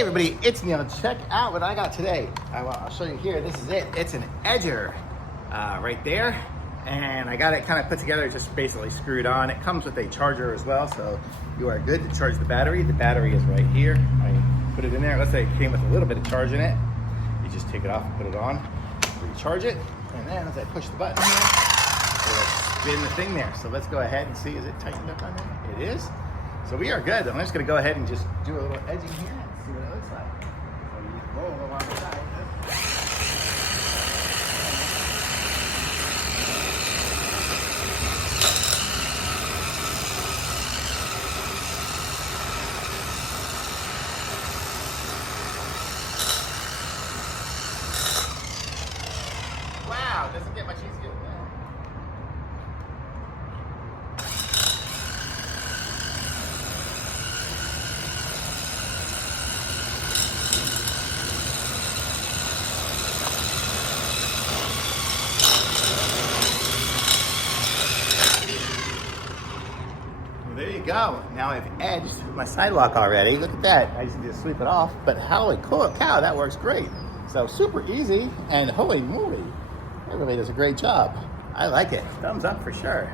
Hey everybody, it's Neil. Check out what I got today. I'll show you here. This is it. It's an edger right there. And I got it kind of put together, just basically screwed on. It comes with a charger as well, so you are good to charge the battery. The battery is right here. I put it in there. Let's say it came with a little bit of charge in it. You just take it off and put it on, recharge it, and then as I push the button here, it'll spin the thing there. So let's go ahead and see, is it tightened up on there? It is. So we are good. I'm just gonna go ahead and just do a little edging here and see what it looks like. So you roll along the side. Wow, doesn't get much easier than that. There you go. Now I've edged my sidewalk already. Look at that. I just need to sweep it off. But holy cow, that works great. So super easy, and holy moly, it really does a great job. I like it. Thumbs up for sure.